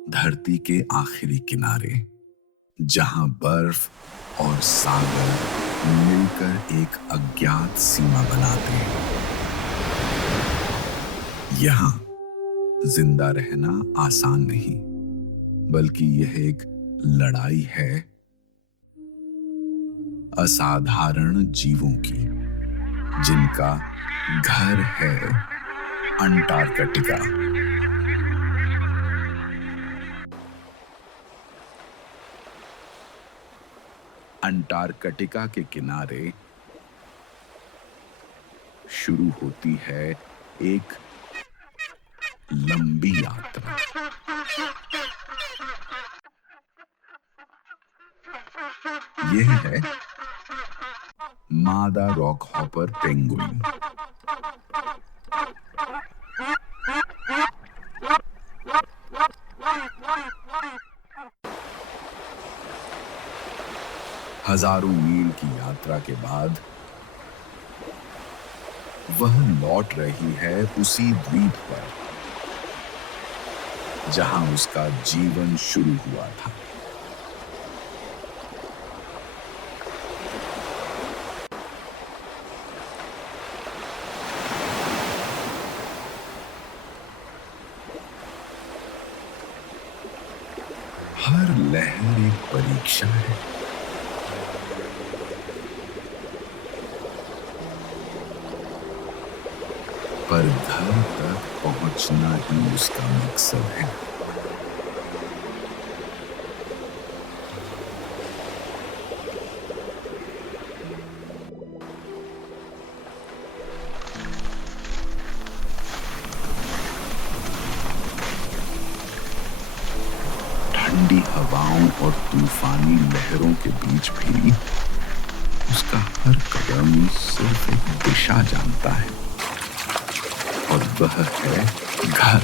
धरती के आखिरी किनारे, जहां बर्फ और सागर मिलकर एक अज्ञात सीमा बनाते हैं। यहां जिंदा रहना आसान नहीं, बल्कि यह एक लड़ाई है असाधारण जीवों की, जिनका घर है अंटार्कटिका। अंटार्कटिका के किनारे शुरू होती है एक लंबी यात्रा। यह है मादा रॉकहॉपर पेंगुइन। हजारों मील की यात्रा के बाद वह लौट रही है उसी द्वीप पर जहां उसका जीवन शुरू हुआ था। हर लहर एक परीक्षा है। पर घर तक पहुंचना ही उसका मकसद है। ठंडी हवाओं और तूफानी लहरों के बीच भी उसका हर कदम सिर्फ एक दिशा जानता है, और वह है घर।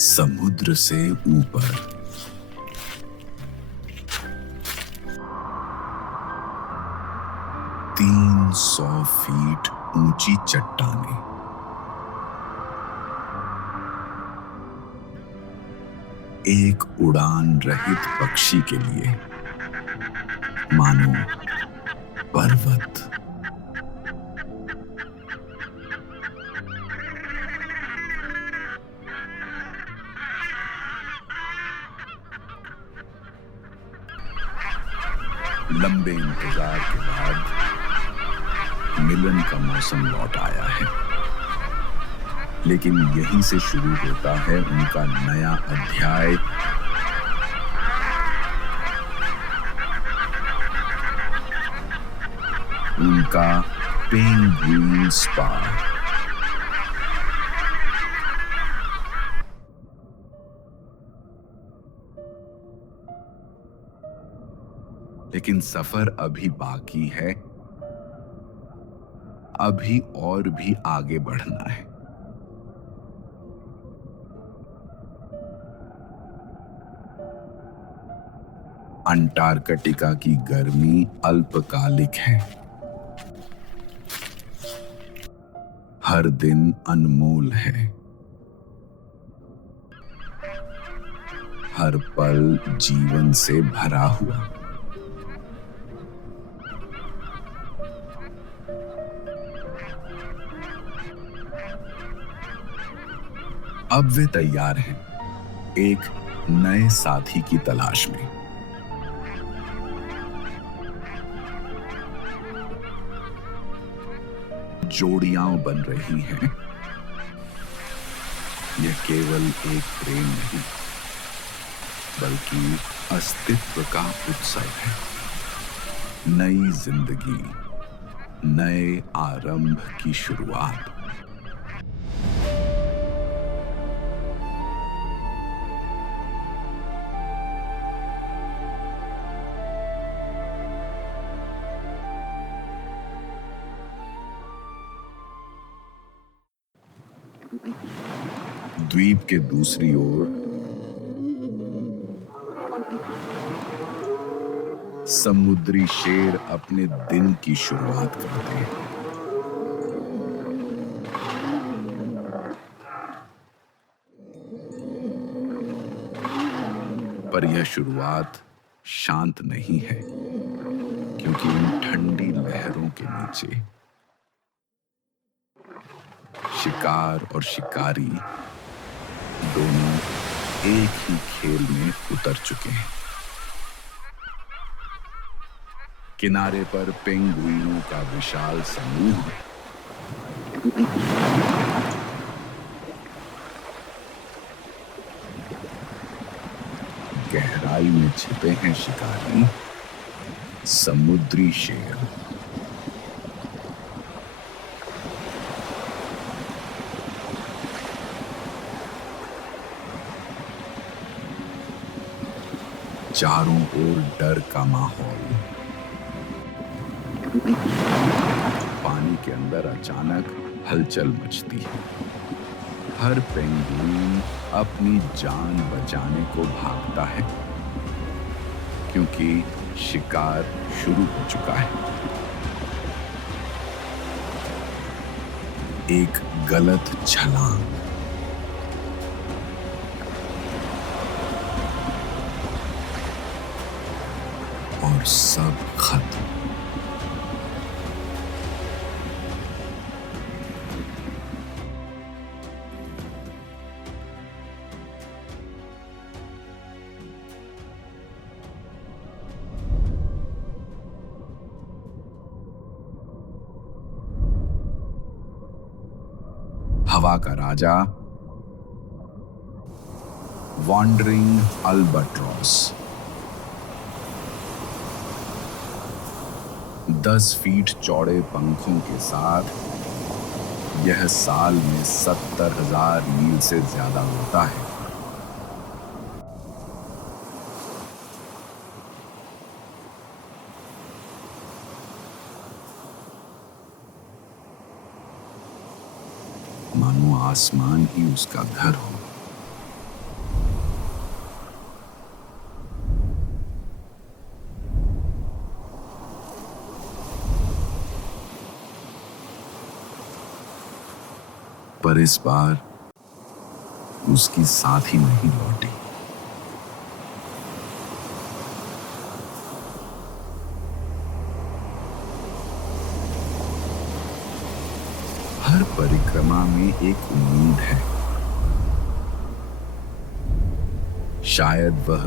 समुद्र से ऊपर 300 फीट ऊंची चट्टानें, एक उड़ान रहित पक्षी के लिए मानो पर्वत। लंबे इंतजार के बाद मिलन का मौसम लौट आया है, लेकिन यहीं से शुरू होता है उनका नया अध्याय। उनका पेंगुइन स्पा। लेकिन सफर अभी बाकी है, अभी और भी आगे बढ़ना है। अंटार्कटिका की गर्मी अल्पकालिक है। हर दिन अनमोल है। हर पल जीवन से भरा हुआ। अब वे तैयार हैं एक नए साथी की तलाश में। जोड़ियां बन रही हैं। यह केवल एक प्रेम नहीं, बल्कि अस्तित्व का उत्सव है। नई जिंदगी, नए आरंभ की शुरुआत। द्वीप के दूसरी ओर समुद्री शेर अपने दिन की शुरुआत करते हैं। पर यह शुरुआत शांत नहीं है, क्योंकि इन ठंडी लहरों के नीचे शिकार और शिकारी दोनों एक ही खेल में उतर चुके हैं। किनारे पर पेंगुइनों का विशाल समूह गहराई में छिपे हैं शिकारी समुद्री शेर। चारों ओर डर का माहौल। पानी के अंदर अचानक हलचल मचती है। हर पेंगुइन अपनी जान बचाने को भागता है, क्योंकि शिकार शुरू हो चुका है। एक गलत छलांग और सब खत्म। हवा का राजा वॉन्डरिंग अल्बाट्रॉस 10 फीट चौड़े पंखों के साथ यह साल में 70,000 मील से ज्यादा उड़ता है। मानो आसमान ही उसका घर हो। पर इस बार उसकी साथी नहीं लौटी। हर परिक्रमा में एक उम्मीद है, शायद वह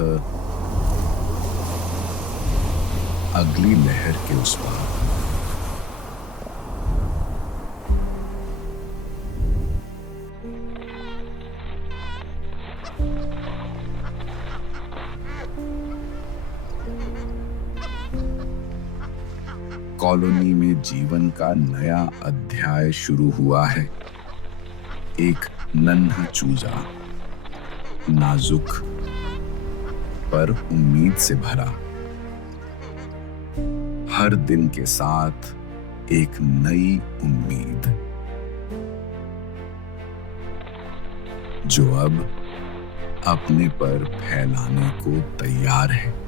अगली लहर के उस पार। कॉलोनी में जीवन का नया अध्याय शुरू हुआ है। एक नन्हा चूजा, नाजुक पर उम्मीद से भरा, हर दिन के साथ एक नई उम्मीद, जो अब अपने पर फैलाने को तैयार है।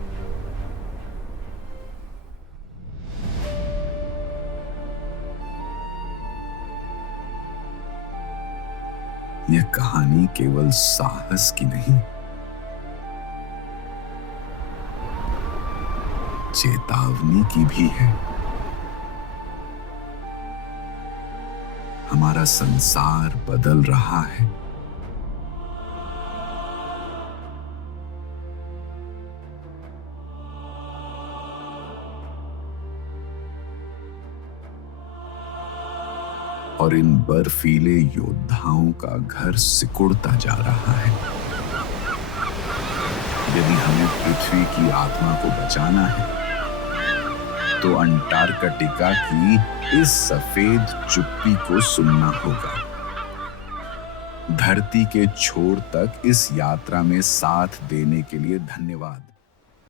यह कहानी केवल साहस की नहीं, चेतावनी की भी है। हमारा संसार बदल रहा है। और इन बर्फीले योद्धाओं का घर सिकुड़ता जा रहा है। यदि हमें पृथ्वी की आत्मा को बचाना है, तो अंटार्कटिका की इस सफेद चुप्पी को सुनना होगा। धरती के छोर तक इस यात्रा में साथ देने के लिए धन्यवाद।